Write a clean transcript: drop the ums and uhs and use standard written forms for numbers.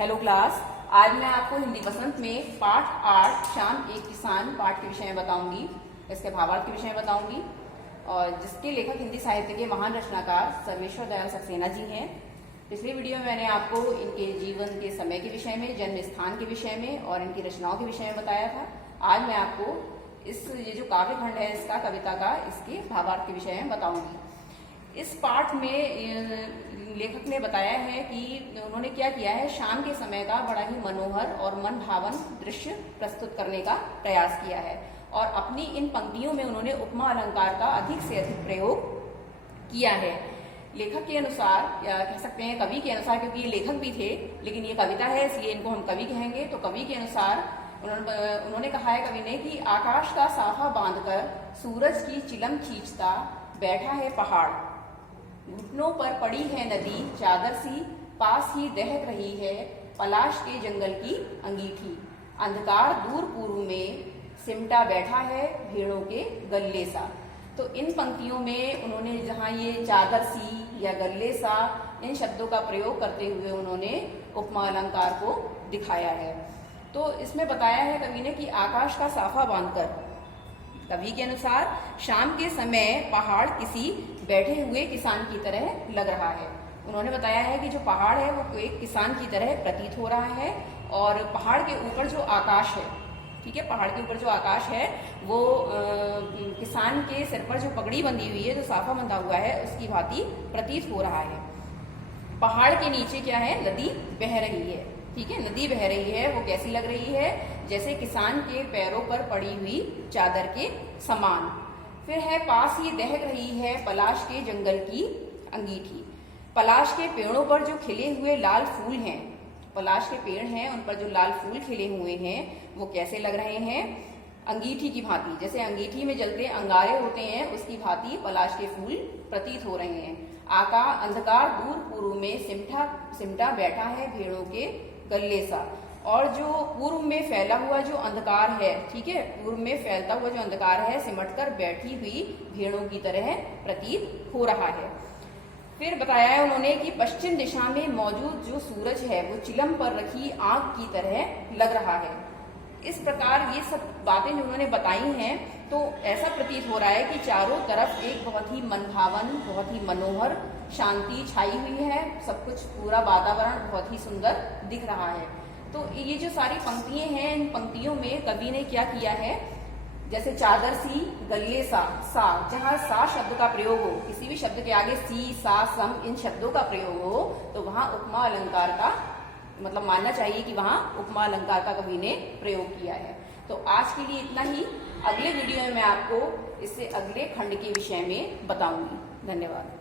Hello class. आज मैं आपको हिंदी बसंत में पाठ 8 शाम एक किसान पाठ के विषय में बताऊंगी, इसके भावार्थ के विषय में बताऊंगी और जिसके लेखक हिंदी साहित्य के महान रचनाकार सर्वेश्वर दयाल सक्सेना जी हैं। पिछली वीडियो में मैंने आपको इनके जीवन के समय के विषय में, जन्म स्थान के विषय में और इनकी रचनाओं के विषय में बताया था। आज मैं आपको ये जो काव्य खंड है इसका, कविता का, इसके भावार्थ के विषय में बताऊंगी। इस पाठ में लेखक ने बताया है कि उन्होंने क्या किया है, शाम के समय का बड़ा ही मनोहर और मन भावन दृश्य प्रस्तुत करने का प्रयास किया है और अपनी इन पंक्तियों में उन्होंने उपमा अलंकार का अधिक से अधिक प्रयोग किया है। लेखक के अनुसार, या कह सकते हैं कवि के अनुसार, क्योंकि ये लेखक भी थे लेकिन ये कविता है इसलिए इनको हम कवि कहेंगे, तो कवि के अनुसार उन्होंने कहा है कवि ने कि आकाश का साफा बांधकर सूरज की चिलम खींचता बैठा है पहाड़, घुटनों पर पड़ी है नदी चादर सी, पास ही दहक रही है पलाश के जंगल की अंगीठी, अंधकार दूर पूर्व में सिमटा बैठा है भेड़ों के गल्ले सा। तो इन पंक्तियों में उन्होंने जहाँ ये चादर सी या गल्ले सा, इन शब्दों का प्रयोग करते हुए उन्होंने उपमा अलंकार को दिखाया है। तो इसमें बताया है कवि ने कि आकाश का साफा बांधकर, कवि के अनुसार शाम के समय पहाड़ किसी बैठे हुए किसान की तरह लग रहा है। उन्होंने बताया है कि जो पहाड़ है वो एक किसान की तरह प्रतीत हो रहा है और पहाड़ के ऊपर जो आकाश है, ठीक है, पहाड़ के ऊपर जो आकाश है वो किसान के सिर पर जो पगड़ी बंधी हुई है, जो साफा बंधा हुआ है, उसकी भांति प्रतीत हो रहा है। पहाड़ के नीचे क्या है, नदी बह रही है, ठीक है, नदी बह रही है। वो कैसी लग रही है, जैसे किसान के पैरों पर पड़ी हुई चादर के समान। फिर है पास ही दहक रही है पलाश के जंगल की अंगीठी, पलाश के पेड़ों पर जो खिले हुए लाल फूल हैं, पलाश के पेड़ हैं उन पर जो लाल फूल खिले हुए हैं वो कैसे लग रहे हैं, अंगीठी की भांति, जैसे अंगीठी में जलते अंगारे होते हैं उसकी भांति पलाश के फूल प्रतीत हो रहे हैं। अंधकार दूर पूर्व में सिमटा बैठा है भेड़ों के गल्ले सा, और जो पूर्व में फैला हुआ जो अंधकार है, ठीक है, पूर्व में फैलता हुआ जो अंधकार है सिमटकर बैठी हुई भेड़ों की तरह प्रतीत हो रहा है। फिर बताया है उन्होंने कि पश्चिम दिशा में मौजूद जो सूरज है वो चिलम पर रखी आंख की तरह लग रहा है। इस प्रकार ये सब बातें जो उन्होंने बताई हैं, तो ऐसा प्रतीत हो रहा है कि चारों तरफ एक बहुत ही मनभावन, बहुत ही मनोहर शांति छाई हुई है, सब कुछ, पूरा वातावरण बहुत ही सुंदर दिख रहा है। तो ये जो सारी पंक्तियां हैं, इन पंक्तियों में कवि ने क्या किया है, जैसे चादर सी, गल्ले सा, जहाँ सा शब्द का प्रयोग हो, किसी भी शब्द के आगे सी, सा, सम, इन शब्दों का प्रयोग हो, तो वहां उपमा अलंकार का मतलब मानना चाहिए कि वहां उपमा अलंकार का कवि ने प्रयोग किया है। तो आज के लिए इतना ही। अगले वीडियो में मैं आपको इससे अगले खंड के विषय में बताऊंगी। धन्यवाद।